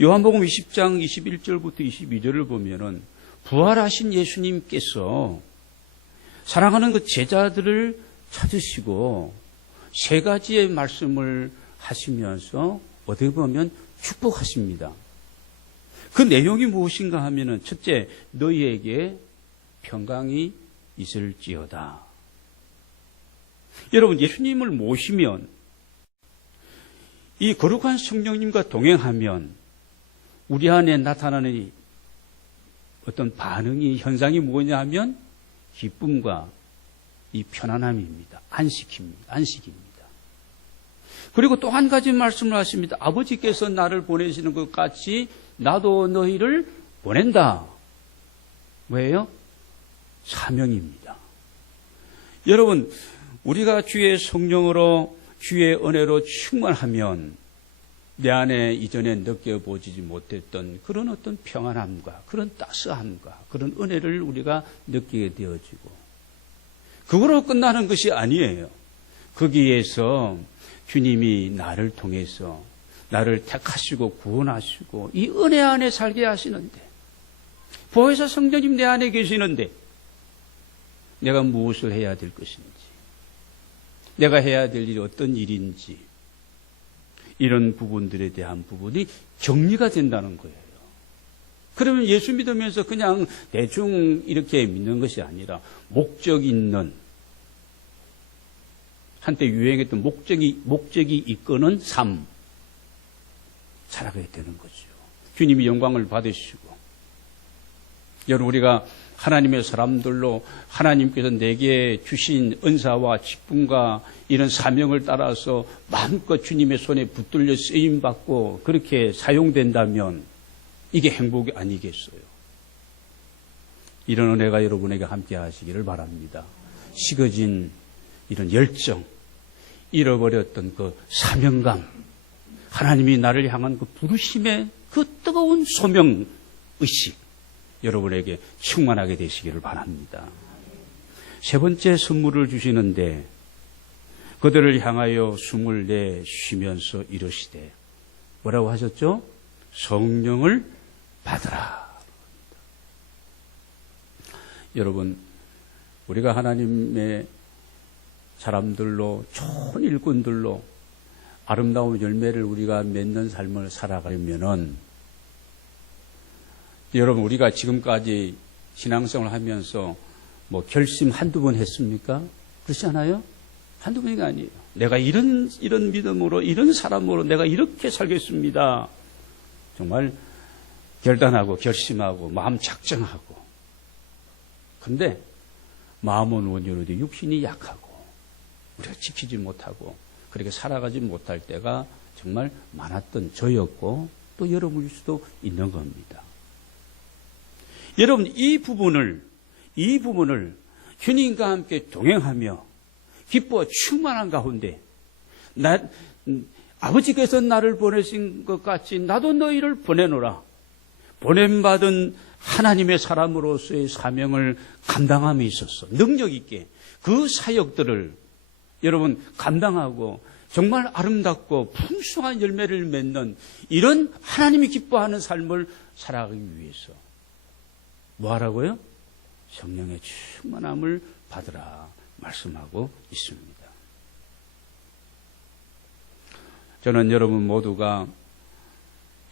요한복음 20장 21절부터 22절을 보면은 부활하신 예수님께서 사랑하는 그 제자들을 찾으시고 세 가지의 말씀을 하시면서 어떻게 보면 축복하십니다. 그 내용이 무엇인가 하면은 첫째, 너희에게 평강이 있을지어다. 여러분, 예수님을 모시면, 이 거룩한 성령님과 동행하면 우리 안에 나타나는 어떤 반응이, 현상이 뭐냐 하면 기쁨과 이 편안함입니다. 안식입니다. 그리고 또 한 가지 말씀을 하십니다. 아버지께서 나를 보내시는 것 같이 나도 너희를 보낸다. 왜요? 사명입니다. 여러분, 우리가 주의 성령으로 주의 은혜로 충만하면 내 안에 이전에 느껴보지 못했던 그런 어떤 평안함과 그런 따스함과 그런 은혜를 우리가 느끼게 되어지고, 그거로 끝나는 것이 아니에요. 거기에서 주님이 나를 통해서 나를 택하시고 구원하시고 이 은혜 안에 살게 하시는데, 보혜사 성령님 내 안에 계시는데 내가 무엇을 해야 될 것인지, 내가 해야 될 일이 어떤 일인지, 이런 부분들에 대한 부분이 정리가 된다는 거예요. 그러면 예수 믿으면서 그냥 대충 이렇게 믿는 것이 아니라 목적 있는, 한때 유행했던 목적이 이끄는 삶 살아가야 되는 거죠. 주님이 영광을 받으시고, 여러분, 우리가 하나님의 사람들로 하나님께서 내게 주신 은사와 직분과 이런 사명을 따라서 마음껏 주님의 손에 붙들려 쓰임받고 그렇게 사용된다면 이게 행복이 아니겠어요? 이런 은혜가 여러분에게 함께 하시기를 바랍니다. 식어진 이런 열정, 잃어버렸던 그 사명감, 하나님이 나를 향한 그 부르심의 그 뜨거운 소명의식, 여러분에게 충만하게 되시기를 바랍니다. 세 번째 선물을 주시는데, 그들을 향하여 숨을 내쉬면서 이르시되, 뭐라고 하셨죠? 성령을 받으라. 여러분, 우리가 하나님의 사람들로, 좋은 일꾼들로 아름다운 열매를 우리가 맺는 삶을 살아가려면은, 여러분, 우리가 지금까지 신앙생활을 하면서 뭐 결심 한두 번 했습니까? 그렇지 않아요? 한두 번이 아니에요. 내가 이런 믿음으로, 이런 사람으로 내가 이렇게 살겠습니다. 정말 결단하고 결심하고 마음 작정하고. 근데 마음은 원효로되 육신이 약하고 우리가 지키지 못하고 그렇게 살아가지 못할 때가 정말 많았던 저였고 또 여러분일 수도 있는 겁니다. 여러분, 이 부분을 주님과 함께 동행하며 기뻐 충만한 가운데 아버지께서 나를 보내신 것 같이 나도 너희를 보내노라. 보냄받은 하나님의 사람으로서의 사명을 감당함에 있어서 능력 있게 그 사역들을 여러분 감당하고 정말 아름답고 풍성한 열매를 맺는 이런 하나님이 기뻐하는 삶을 살아가기 위해서 뭐 하라고요? 성령의 충만함을 받으라 말씀하고 있습니다. 저는 여러분 모두가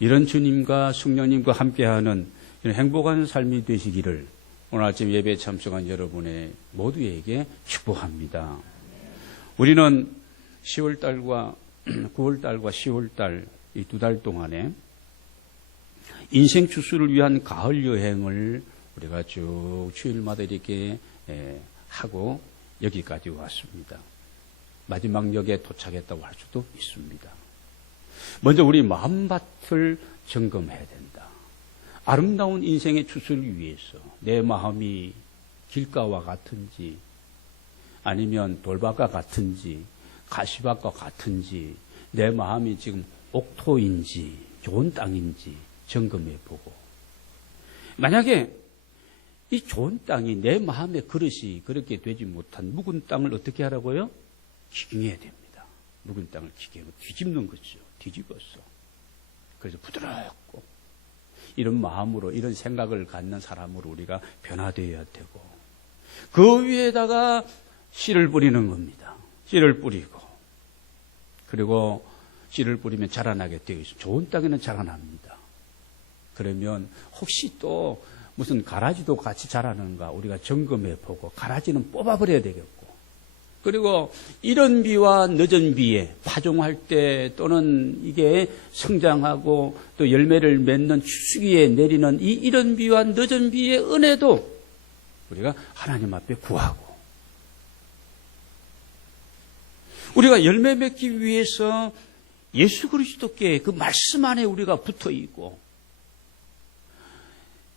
이런 주님과 성령님과 함께하는 이런 행복한 삶이 되시기를 오늘 아침 예배에 참석한 여러분의 모두에게 축복합니다. 우리는 10월달과 9월달과 10월달 이 2달 동안에 인생 추수를 위한 가을 여행을 우리가 쭉 주일마다 이렇게 하고 여기까지 왔습니다. 마지막 역에 도착했다고 할 수도 있습니다. 먼저 우리 마음밭을 점검해야 된다. 아름다운 인생의 추수를 위해서 내 마음이 길가와 같은지 아니면 돌밭과 같은지 가시밭과 같은지 내 마음이 지금 옥토인지 좋은 땅인지 점검해보고, 만약에 이 좋은 땅이 내 마음의 그릇이 그렇게 되지 못한 묵은 땅을 어떻게 하라고요? 기경해야 됩니다. 묵은 땅을 기경하고 뒤집는 거죠. 뒤집어서. 그래서 부드럽고 이런 마음으로 이런 생각을 갖는 사람으로 우리가 변화되어야 되고 그 위에다가 씨를 뿌리는 겁니다. 씨를 뿌리고 그리고 씨를 뿌리면 자라나게 되어 있습니다. 좋은 땅에는 자라납니다. 그러면 혹시 또 무슨 가라지도 같이 자라는가 우리가 점검해 보고 가라지는 뽑아버려야 되겠고 그리고 이른 비와 늦은 비에 파종할 때 또는 이게 성장하고 또 열매를 맺는 추수기에 내리는 이 이른 비와 늦은 비의 은혜도 우리가 하나님 앞에 구하고 우리가 열매 맺기 위해서 예수 그리스도께 그 말씀 안에 우리가 붙어 있고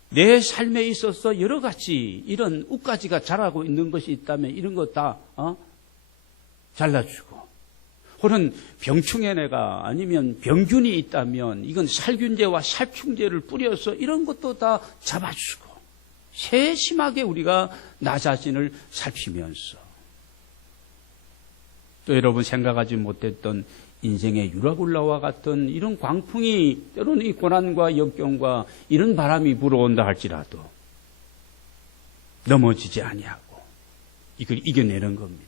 내 삶에 있어서 여러 가지 이런 웃가지가 자라고 있는 것이 있다면 이런 거 다 잘라주고 혹은 병충해 내가 아니면 병균이 있다면 이건 살균제와 살충제를 뿌려서 이런 것도 다 잡아주고 세심하게 우리가 나 자신을 살피면서 또 여러분 생각하지 못했던 인생의 유라굴라와 같은 이런 광풍이 때로는 이 고난과 역경과 이런 바람이 불어온다 할지라도 넘어지지 아니하고 이걸 이겨내는 겁니다.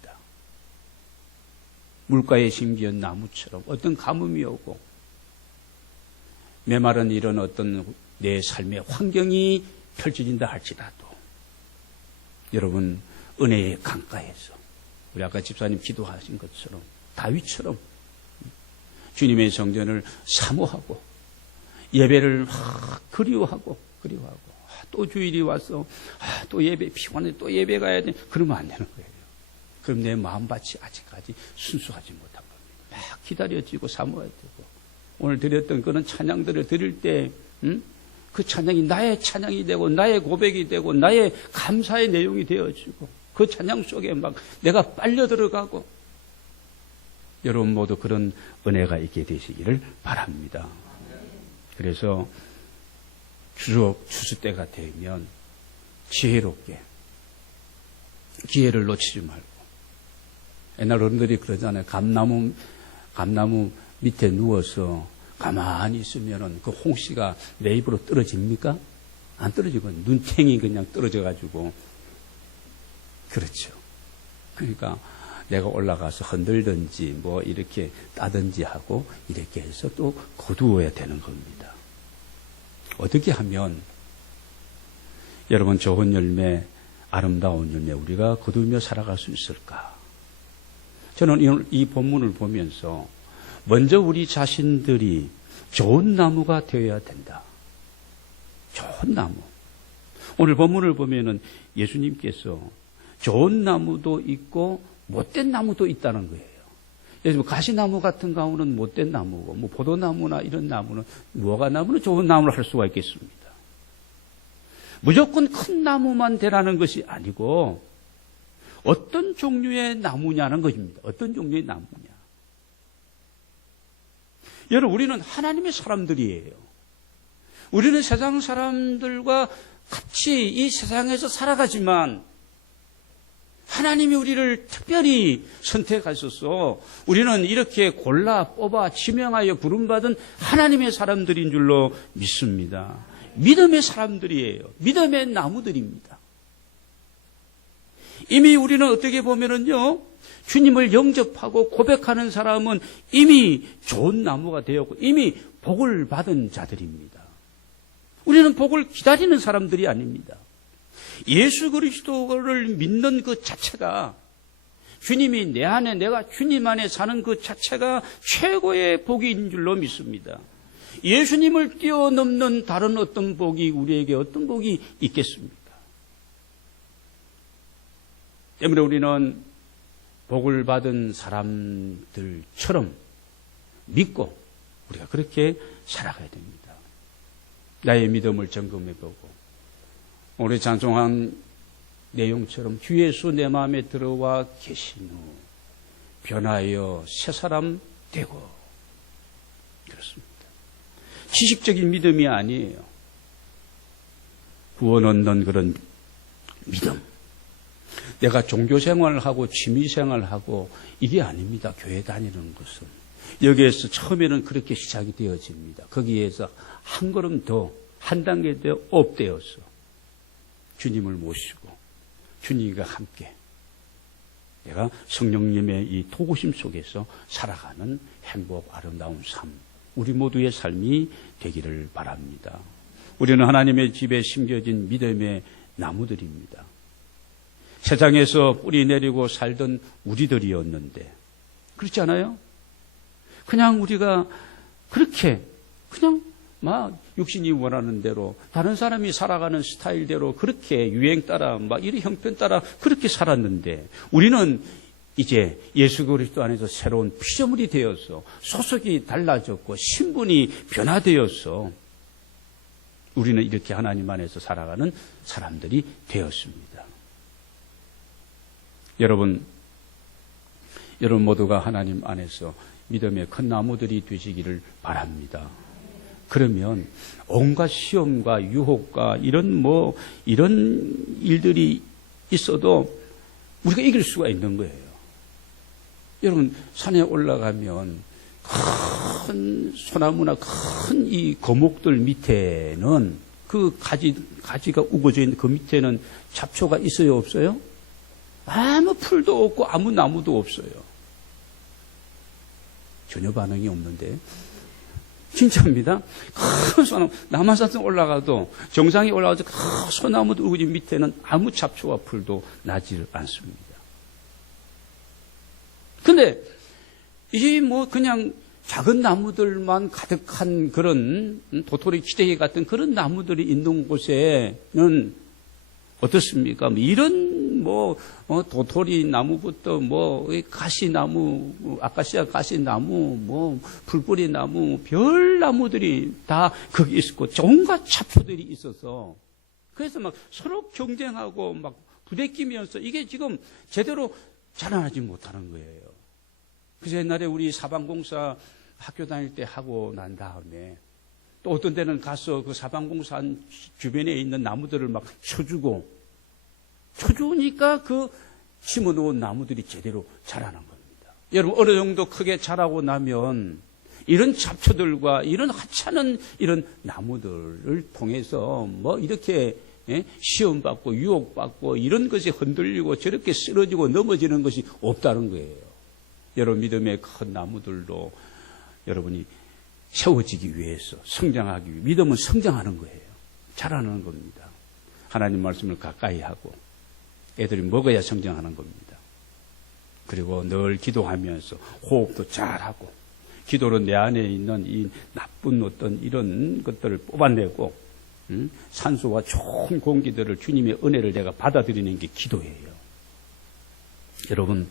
물가에 심기한 나무처럼 어떤 가뭄이 오고 메마른 이런 어떤 내 삶의 환경이 펼쳐진다 할지라도 여러분 은혜의 강가에서 우리 아까 집사님 기도하신 것처럼 다윗처럼 주님의 성전을 사모하고 예배를 그리워하고 또 주일이 와서 또 예배 피곤해 또 예배 가야 돼 그러면 안 되는 거예요. 그럼 내 마음밭이 아직까지 순수하지 못한 겁니다. 막 기다려지고 사모해야 되고 오늘 드렸던 그런 찬양들을 드릴 때 그 찬양이 나의 찬양이 되고 나의 고백이 되고 나의 감사의 내용이 되어지고 그 찬양 속에 막 내가 빨려 들어가고 여러분 모두 그런 은혜가 있게 되시기를 바랍니다. 그래서 추수 때가 되면 지혜롭게 기회를 놓치지 말고 옛날 어른들이 그러잖아요. 감나무 밑에 누워서 가만히 있으면은 그 홍씨가 내 입으로 떨어집니까? 안 떨어지고 눈탱이 그냥 떨어져가지고 그렇죠. 그러니까 내가 올라가서 흔들든지 뭐 이렇게 따든지 하고 이렇게 해서 또 거두어야 되는 겁니다. 어떻게 하면 여러분 좋은 열매, 아름다운 열매 우리가 거두며 살아갈 수 있을까? 저는 이 본문을 보면서 먼저 우리 자신들이 좋은 나무가 되어야 된다. 좋은 나무. 오늘 본문을 보면은 예수님께서 좋은 나무도 있고 못된 나무도 있다는 거예요. 예를 들면 가시나무 같은 경우는 못된 나무고 뭐 포도나무나 이런 나무는 무화과 나무는 좋은 나무를 할 수가 있겠습니다. 무조건 큰 나무만 되라는 것이 아니고 어떤 종류의 나무냐는 것입니다. 어떤 종류의 나무냐. 여러분 우리는 하나님의 사람들이에요. 우리는 세상 사람들과 같이 이 세상에서 살아가지만 하나님이 우리를 특별히 선택하셔서 우리는 이렇게 골라 뽑아 지명하여 부름받은 하나님의 사람들인 줄로 믿습니다. 믿음의 사람들이에요. 믿음의 나무들입니다. 이미 우리는 어떻게 보면은요, 주님을 영접하고 고백하는 사람은 이미 좋은 나무가 되었고 이미 복을 받은 자들입니다. 우리는 복을 기다리는 사람들이 아닙니다. 예수 그리스도를 믿는 그 자체가 주님이 내 안에 내가 주님 안에 사는 그 자체가 최고의 복인 줄로 믿습니다. 예수님을 뛰어넘는 다른 어떤 복이 우리에게 어떤 복이 있겠습니까? 때문에 우리는 복을 받은 사람들처럼 믿고 우리가 그렇게 살아가야 됩니다. 나의 믿음을 점검해보고 오늘 찬송한 내용처럼 주 예수 내 마음에 들어와 계신 후 변하여 새 사람 되고 그렇습니다. 지식적인 믿음이 아니에요. 구원 얻는 그런 믿음. 내가 종교생활을 하고 취미생활을 하고 이게 아닙니다. 교회 다니는 것은. 여기에서 처음에는 그렇게 시작이 되어집니다. 거기에서 한 걸음 더, 한 단계 더 업되어서 주님을 모시고 주님과 함께 내가 성령님의 이 도구심 속에서 살아가는 행복, 아름다운 삶, 우리 모두의 삶이 되기를 바랍니다. 우리는 하나님의 집에 심겨진 믿음의 나무들입니다. 세상에서 뿌리 내리고 살던 우리들이었는데 그렇지 않아요? 그냥 우리가 그렇게 그냥 막 육신이 원하는 대로 다른 사람이 살아가는 스타일대로 그렇게 유행 따라 막 이런 형편 따라 그렇게 살았는데 우리는 이제 예수 그리스도 안에서 새로운 피조물이 되어서 소속이 달라졌고 신분이 변화되어서 우리는 이렇게 하나님 안에서 살아가는 사람들이 되었습니다. 여러분 모두가 하나님 안에서 믿음의 큰 나무들이 되시기를 바랍니다. 그러면 온갖 시험과 유혹과 이런 일들이 있어도 우리가 이길 수가 있는 거예요. 여러분 산에 올라가면 큰 소나무나 큰 이 거목들 밑에는 그 가지가 우거져 있는 그 밑에는 잡초가 있어요, 없어요? 아무 풀도 없고 아무 나무도 없어요. 전혀 반응이 없는데. 진짜입니다. 큰 소나무, 남한산 올라가도 정상에 올라가서 큰 소나무도 우거진 밑에는 아무 잡초와 풀도 나지 않습니다. 근데 이게 그냥 작은 나무들만 가득한 그런 도토리 기대기 같은 그런 나무들이 있는 곳에는 어떻습니까? 이런 도토리 나무부터 가시나무, 아카시아 가시나무, 풀뿌리 나무, 별 나무들이 다 거기 있었고, 온갖 잡초들이 있어서, 그래서 막 서로 경쟁하고 막 부대끼면서 이게 지금 제대로 자라나지 못하는 거예요. 그래서 옛날에 우리 사방공사 학교 다닐 때 하고 난 다음에 또 어떤 데는 가서 그 사방공사 주변에 있는 나무들을 막 쳐주니까 그 심어놓은 나무들이 제대로 자라는 겁니다. 여러분 어느 정도 크게 자라고 나면 이런 잡초들과 이런 하찮은 이런 나무들을 통해서 이렇게 시험받고 유혹받고 이런 것이 흔들리고 저렇게 쓰러지고 넘어지는 것이 없다는 거예요. 여러분 믿음의 큰 나무들도 여러분이 세워지기 위해서 성장하기 위해 믿음은 성장하는 거예요. 자라는 겁니다. 하나님 말씀을 가까이 하고 애들이 먹어야 성장하는 겁니다. 그리고 늘 기도하면서 호흡도 잘하고 기도로 내 안에 있는 이 나쁜 어떤 이런 것들을 뽑아내고 산소와 좋은 공기들을 주님의 은혜를 내가 받아들이는 게 기도예요. 여러분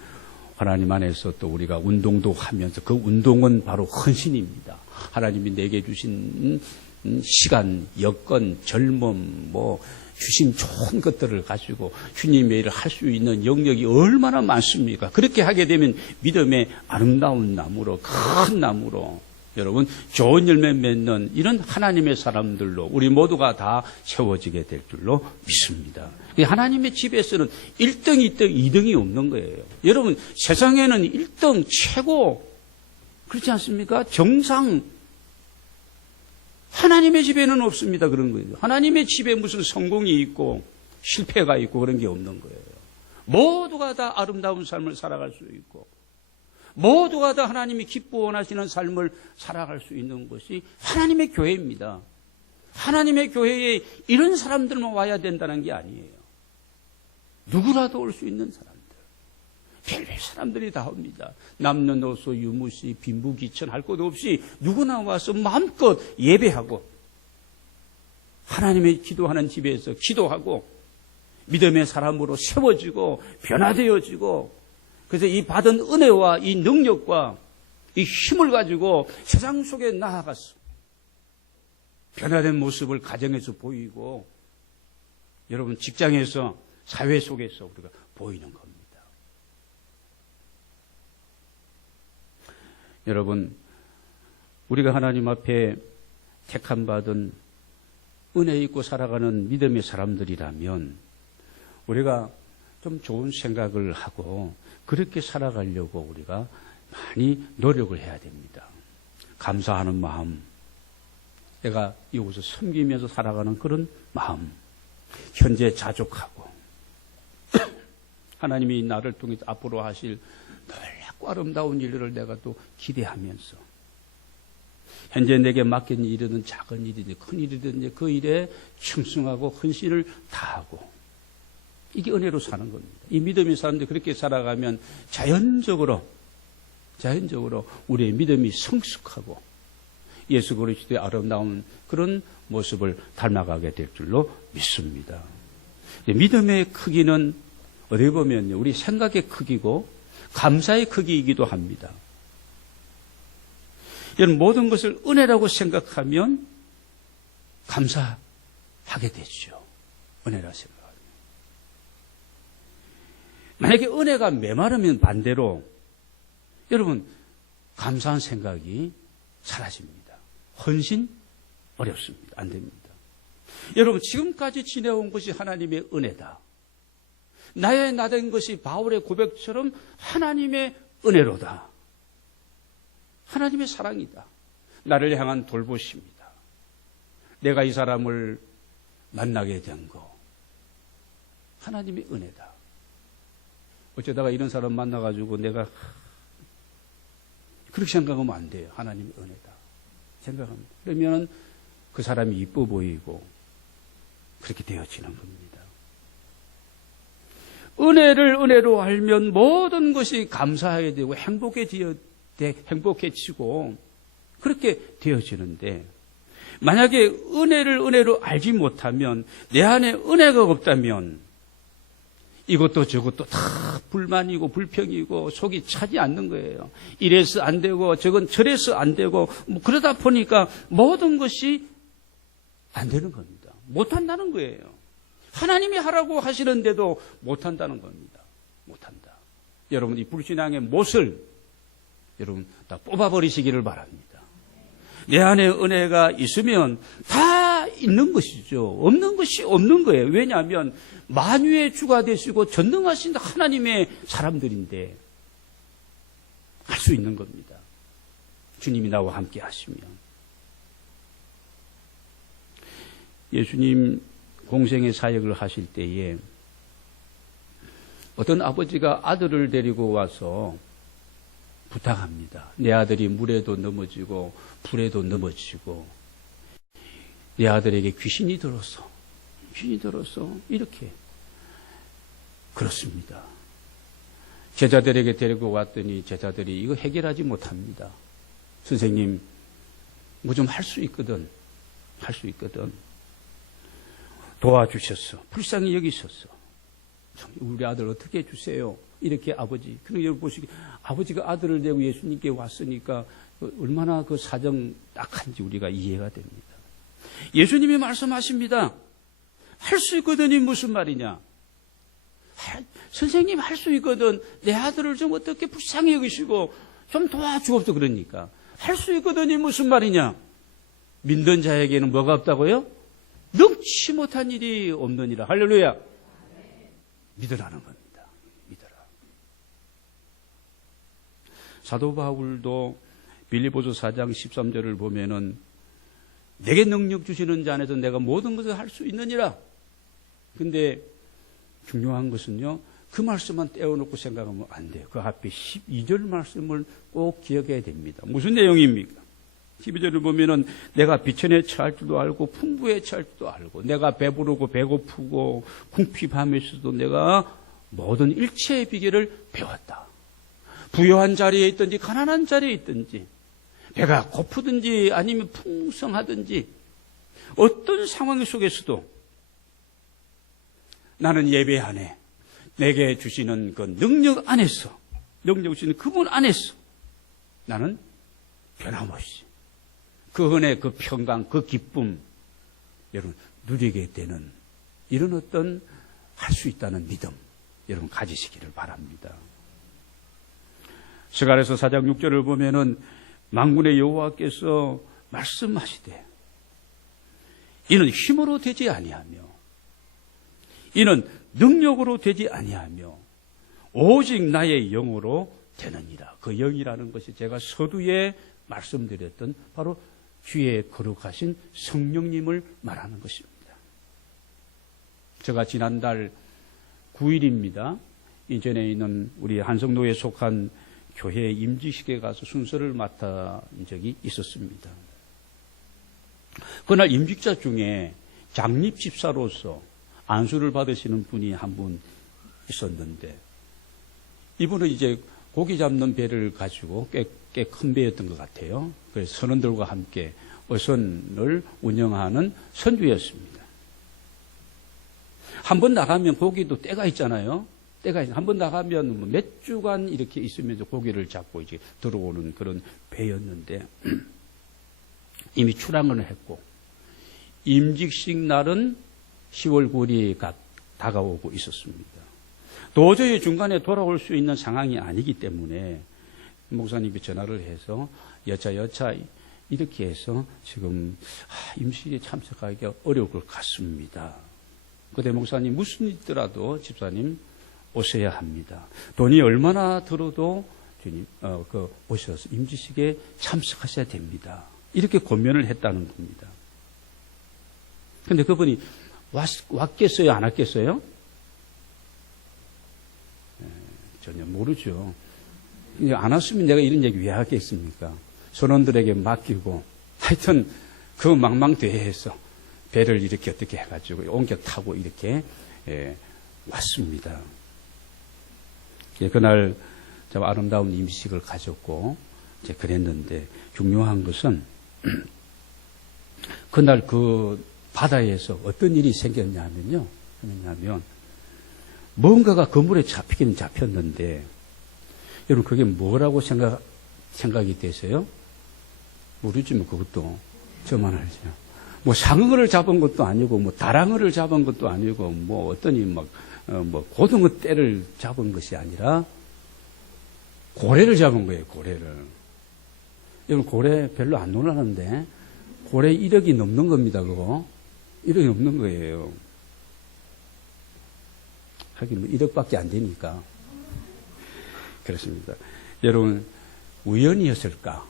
하나님 안에서 또 우리가 운동도 하면서 그 운동은 바로 헌신입니다. 하나님이 내게 주신 시간, 여건, 젊음, 주신 좋은 것들을 가지고 주님의 일을 할 수 있는 영역이 얼마나 많습니까? 그렇게 하게 되면 믿음의 아름다운 나무로, 큰 나무로 여러분 좋은 열매 맺는 이런 하나님의 사람들로 우리 모두가 다 세워지게 될 줄로 믿습니다. 하나님의 집에서는 1등, 2등, 2등이 없는 거예요. 여러분 세상에는 1등, 최고 그렇지 않습니까? 정상 하나님의 집에는 없습니다. 그런 거예요. 하나님의 집에 무슨 성공이 있고 실패가 있고 그런 게 없는 거예요. 모두가 다 아름다운 삶을 살아갈 수 있고 모두가 다 하나님이 기뻐 원하시는 삶을 살아갈 수 있는 것이 하나님의 교회입니다. 하나님의 교회에 이런 사람들만 와야 된다는 게 아니에요. 누구라도 올 수 있는 사람들. 별별 사람들이 다 옵니다. 남녀노소 유무시 빈부귀천 할 것 없이 누구나 와서 마음껏 예배하고 하나님의 기도하는 집에서 기도하고 믿음의 사람으로 세워지고 변화되어지고 그래서 이 받은 은혜와 이 능력과 이 힘을 가지고 세상 속에 나아가서 변화된 모습을 가정에서 보이고 여러분 직장에서 사회 속에서 우리가 보이는 겁니다. 여러분 우리가 하나님 앞에 택함받은 은혜 있고 살아가는 믿음의 사람들이라면 우리가 좀 좋은 생각을 하고 그렇게 살아가려고 우리가 많이 노력을 해야 됩니다. 감사하는 마음, 내가 이곳을 섬기면서 살아가는 그런 마음, 현재 자족하고 하나님이 나를 통해서 앞으로 하실 놀랍고 아름다운 일들을 내가 또 기대하면서 현재 내게 맡긴 일이든 작은 일이든 큰 일이든 그 일에 충성하고 헌신을 다하고, 이게 은혜로 사는 겁니다. 이 믿음의 사람들이 그렇게 살아가면 자연적으로 우리의 믿음이 성숙하고 예수 그리스도의 아름다운 그런 모습을 닮아가게 될 줄로 믿습니다. 믿음의 크기는 어떻게 보면요, 우리 생각의 크기고 감사의 크기이기도 합니다. 이런 모든 것을 은혜라고 생각하면 감사하게 되죠. 은혜라 생각하면. 만약에 은혜가 메마르면 반대로 여러분 감사한 생각이 사라집니다. 헌신 어렵습니다. 안 됩니다. 여러분 지금까지 지내온 것이 하나님의 은혜다. 나의 나된 것이 바울의 고백처럼 하나님의 은혜로다. 하나님의 사랑이다. 나를 향한 돌보심이다. 내가 이 사람을 만나게 된 거 하나님의 은혜다. 어쩌다가 이런 사람 만나가지고 내가 그렇게 생각하면 안 돼요. 하나님의 은혜다 생각합니다. 그러면 그 사람이 이뻐 보이고 그렇게 되어지는 겁니다. 은혜를 은혜로 알면 모든 것이 감사하게 되고 행복해지고 그렇게 되어지는데, 만약에 은혜를 은혜로 알지 못하면, 내 안에 은혜가 없다면 이것도 저것도 다 불만이고 불평이고 속이 차지 않는 거예요. 이래서 안 되고 저건 저래서 안 되고 그러다 보니까 모든 것이 안 되는 겁니다. 못한다는 거예요. 하나님이 하라고 하시는데도 못한다는 겁니다. 못한다. 여러분 이 불신앙의 못을 여러분 다 뽑아버리시기를 바랍니다. 내 안에 은혜가 있으면 다 있는 것이죠. 없는 것이 없는 거예요. 왜냐하면 만유의 주가 되시고 전능하신 하나님의 사람들인데 할 수 있는 겁니다. 주님이 나와 함께 하시면. 예수님 공생의 사역을 하실 때에 어떤 아버지가 아들을 데리고 와서 부탁합니다. 내 아들이 물에도 넘어지고 불에도 넘어지고 내 아들에게 귀신이 들어서 이렇게 그렇습니다. 제자들에게 데리고 왔더니 제자들이 이거 해결하지 못합니다. 선생님 뭐 좀 할 수 있거든 도와주셨어. 불쌍히 여기셨어. 우리 아들 어떻게 해주세요? 이렇게 아버지. 그럼 여러분 보시기, 아버지가 아들을 데리고 예수님께 왔으니까 얼마나 그 사정 딱한지 우리가 이해가 됩니다. 예수님이 말씀하십니다. 할 수 있거든이 무슨 말이냐? 선생님 할 수 있거든. 내 아들을 좀 어떻게 불쌍히 여기시고 좀 도와주옵소. 그러니까 할 수 있거든이 무슨 말이냐? 믿는 자에게는 뭐가 없다고요? 능치 못한 일이 없느니라. 할렐루야. 믿으라는 겁니다. 믿어라. 사도 바울도 빌립보서 4장 13절을 보면은 내게 능력 주시는 자 안에서 내가 모든 것을 할 수 있느니라. 근데 중요한 것은요, 그 말씀만 떼어놓고 생각하면 안 돼요. 그 앞에 12절 말씀을 꼭 기억해야 됩니다. 무슨 내용입니까? 12절을 보면은 내가 비천에 처할 줄도 알고 풍부에 처할 줄도 알고 내가 배부르고 배고프고 궁핍함에서도 내가 모든 일체의 비결을 배웠다. 부유한 자리에 있든지 가난한 자리에 있든지 배가 고프든지 아니면 풍성하든지 어떤 상황 속에서도 나는 예배 안에 내게 주시는 그 능력 안에서, 능력 주시는 그분 안에서 나는 변함없이 그 은혜, 그 평강, 그 기쁨 여러분 누리게 되는 이런 어떤 할 수 있다는 믿음 여러분 가지시기를 바랍니다. 스가랴서 4장 6절을 보면은 만군의 여호와께서 말씀하시되 이는 힘으로 되지 아니하며 이는 능력으로 되지 아니하며 오직 나의 영으로 되느니라. 그 영이라는 것이 제가 서두에 말씀드렸던 바로 주의 거룩하신 성령님을 말하는 것입니다. 제가 지난달 9일입니다. 인천에 있는 우리 한성도에 속한 교회 임직식에 가서 순서를 맡은 적이 있었습니다. 그날 임직자 중에 장립 집사로서 안수를 받으시는 분이 한 분 있었는데, 이분은 이제 고기 잡는 배를 가지고 꽤 큰 배였던 것 같아요. 그래서 선원들과 함께 어선을 운영하는 선주였습니다. 한 번 나가면 고기도 때가 있잖아요. 한 번 나가면 몇 주간 이렇게 있으면서 고기를 잡고 이제 들어오는 그런 배였는데, 이미 출항을 했고, 임직식 날은 10월 9일이 다가오고 있었습니다. 도저히 중간에 돌아올 수 있는 상황이 아니기 때문에 목사님께 전화를 해서 여차 이렇게 해서 지금 임식에 참석하기가 어려울 것 같습니다. 그때 목사님 무슨 일 있더라도 집사님 오셔야 합니다. 돈이 얼마나 들어도 주님 오셔서 임직식에 참석하셔야 됩니다. 이렇게 권면을 했다는 겁니다. 그런데 그분이 왔겠어요? 안 왔겠어요? 전혀 모르죠. 안 왔으면 내가 이런 얘기 왜 하겠습니까? 선원들에게 맡기고, 하여튼 그 망망대해에서 배를 이렇게 어떻게 해가지고 옮겨 타고 이렇게 왔습니다. 그날 참 아름다운 임식을 가졌고 이제 그랬는데, 중요한 것은 그날 그 바다에서 어떤 일이 생겼냐면 뭔가가 그물에 잡히긴 잡혔는데, 여러분 그게 뭐라고 생각이 되세요? 모르지만 그것도 저만 알죠. 뭐 상어를 잡은 것도 아니고, 뭐 다랑어를 잡은 것도 아니고, 뭐 어떠니 고등어 떼를 잡은 것이 아니라 고래를 잡은 거예요. 고래를. 여러분 고래 별로 안 놀라는데 고래 1억이 넘는 겁니다. 그거 1억이 넘는 거예요. 하긴 뭐 1억밖에 안 되니까 그렇습니다. 여러분 우연이었을까?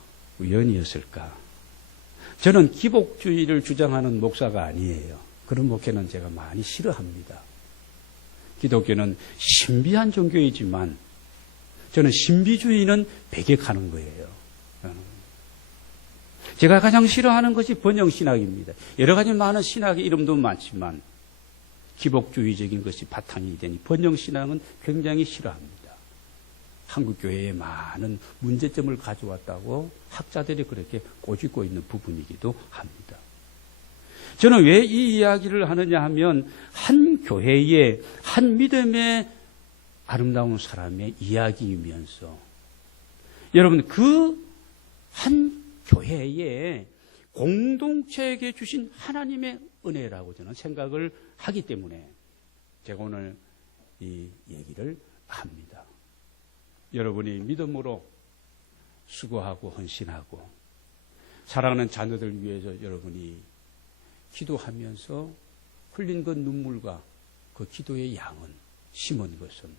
저는 기복주의를 주장하는 목사가 아니에요. 그런 목회는 제가 많이 싫어합니다. 기독교는 신비한 종교이지만 저는 신비주의는 배격하는 거예요. 제가 가장 싫어하는 것이 번영신학입니다. 여러 가지 많은 신학의 이름도 많지만 기복주의적인 것이 바탕이 되니 번영신학은 굉장히 싫어합니다. 한국교회에 많은 문제점을 가져왔다고 학자들이 그렇게 꼬집고 있는 부분이기도 합니다. 저는 왜 이 이야기를 하느냐 하면 한 교회의 한 믿음의 아름다운 사람의 이야기이면서 여러분 그 한 교회의 공동체에게 주신 하나님의 은혜라고 저는 생각을 하기 때문에 제가 오늘 이 얘기를 합니다. 여러분이 믿음으로 수고하고 헌신하고 사랑하는 자녀들 위해서 여러분이 기도하면서 흘린 그 눈물과 그 기도의 양은 심은 것은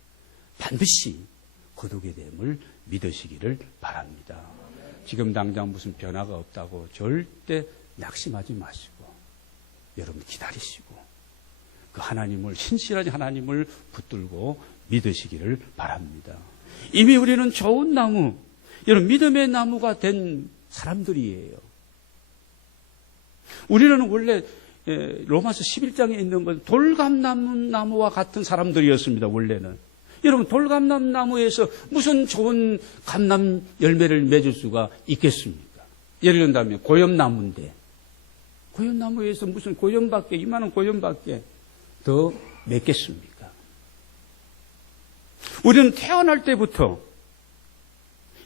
반드시 거두게 됨을 믿으시기를 바랍니다. 지금 당장 무슨 변화가 없다고 절대 낙심하지 마시고 여러분 기다리시고 그 하나님을 신실하게 하나님을 붙들고 믿으시기를 바랍니다. 이미 우리는 좋은 나무, 여러분 믿음의 나무가 된 사람들이에요. 우리는 원래 로마서 11장에 있는 건 돌감나무와 같은 사람들이었습니다. 원래는. 여러분 돌감나무에서 무슨 좋은 감람 열매를 맺을 수가 있겠습니까? 예를 든다면 고염나무인데 고염나무에서 무슨 고염밖에 이만한 고염밖에 더 맺겠습니까? 우리는 태어날 때부터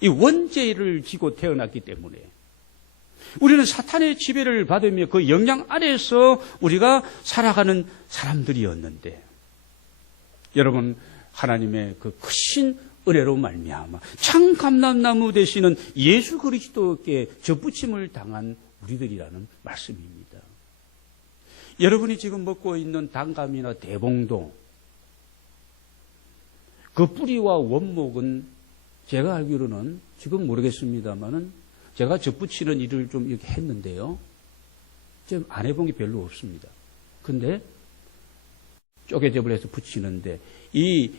이 원죄를 지고 태어났기 때문에 우리는 사탄의 지배를 받으며 그 영향 아래에서 우리가 살아가는 사람들이었는데 여러분 하나님의 그 크신 은혜로 말미암아 참 감람나무 되시는 예수 그리스도께 접붙임을 당한 우리들이라는 말씀입니다. 여러분이 지금 먹고 있는 단감이나 대봉도 그 뿌리와 원목은 제가 알기로는 지금 모르겠습니다만은 제가 젖붙이는 일을 좀 이렇게 했는데요. 좀 안 해본 게 별로 없습니다. 근데 쪼개접을 해서 붙이는데 이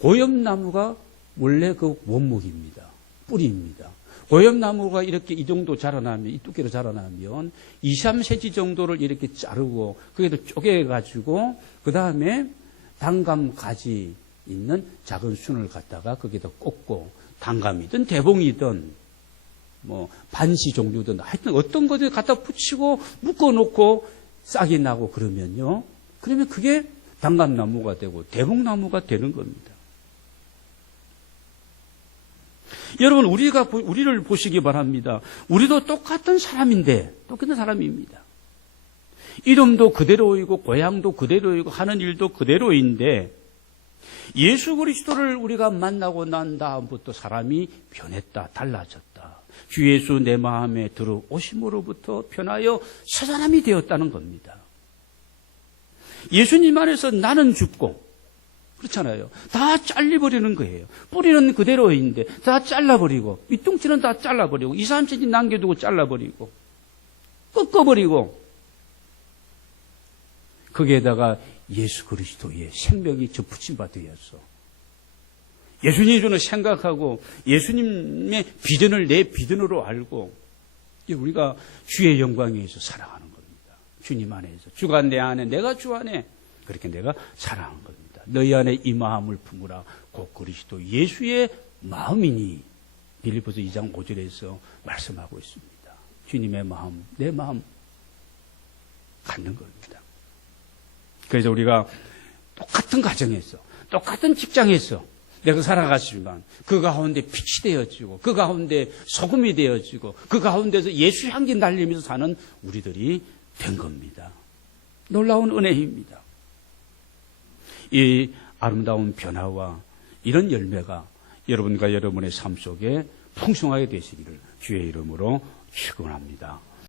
고엽나무가 원래 그 원목입니다. 뿌리입니다. 고엽나무가 이렇게 이 정도 자라나면, 이 두께로 자라나면 2, 3cm 정도를 이렇게 자르고 거기다 쪼개가지고 그 다음에 단감 가지 있는 작은 순을 갖다가 거기다 꽂고 단감이든 대봉이든 뭐 반시 종류든 하여튼 어떤 것을 갖다 붙이고 묶어놓고 싹이 나고 그러면요. 그러면 그게 단감나무가 되고 대봉나무가 되는 겁니다. 여러분, 우리를 보시기 바랍니다. 우리도 똑같은 사람인데, 똑같은 사람입니다. 이름도 그대로이고, 고향도 그대로이고, 하는 일도 그대로인데, 예수 그리스도를 우리가 만나고 난 다음부터 사람이 변했다, 달라졌다. 주 예수 내 마음에 들어오심으로부터 변하여 새 사람이 되었다는 겁니다. 예수님 안에서 나는 죽고, 그렇잖아요. 다 잘려버리는 거예요. 뿌리는 그대로인데 다 잘라버리고, 밑둥치는 다 잘라버리고, 2, 3cm 남겨두고 잘라버리고, 꺾어버리고, 거기에다가 예수 그리스도의 생명이 접붙임 바 되었어. 예수님이 주는 생각하고 예수님의 비전을 내 비전으로 알고 우리가 주의 영광에 의해서 살아가는 겁니다. 주님 안에서. 주가 내 안에, 내가 주 안에, 그렇게 내가 살아가는 겁니다. 너희 안에 이 마음을 품으라. 곧 그리스도 예수의 마음이니. 빌립보서 2장 5절에서 말씀하고 있습니다. 주님의 마음, 내 마음 갖는 겁니다. 그래서 우리가 똑같은 가정에서, 똑같은 직장에서 내가 살아가지만 그 가운데 빛이 되어지고, 그 가운데 소금이 되어지고, 그 가운데서 예수 향기 날리면서 사는 우리들이 된 겁니다. 놀라운 은혜입니다. 이 아름다운 변화와 이런 열매가 여러분과 여러분의 삶 속에 풍성하게 되시기를 주의 이름으로 축원합니다.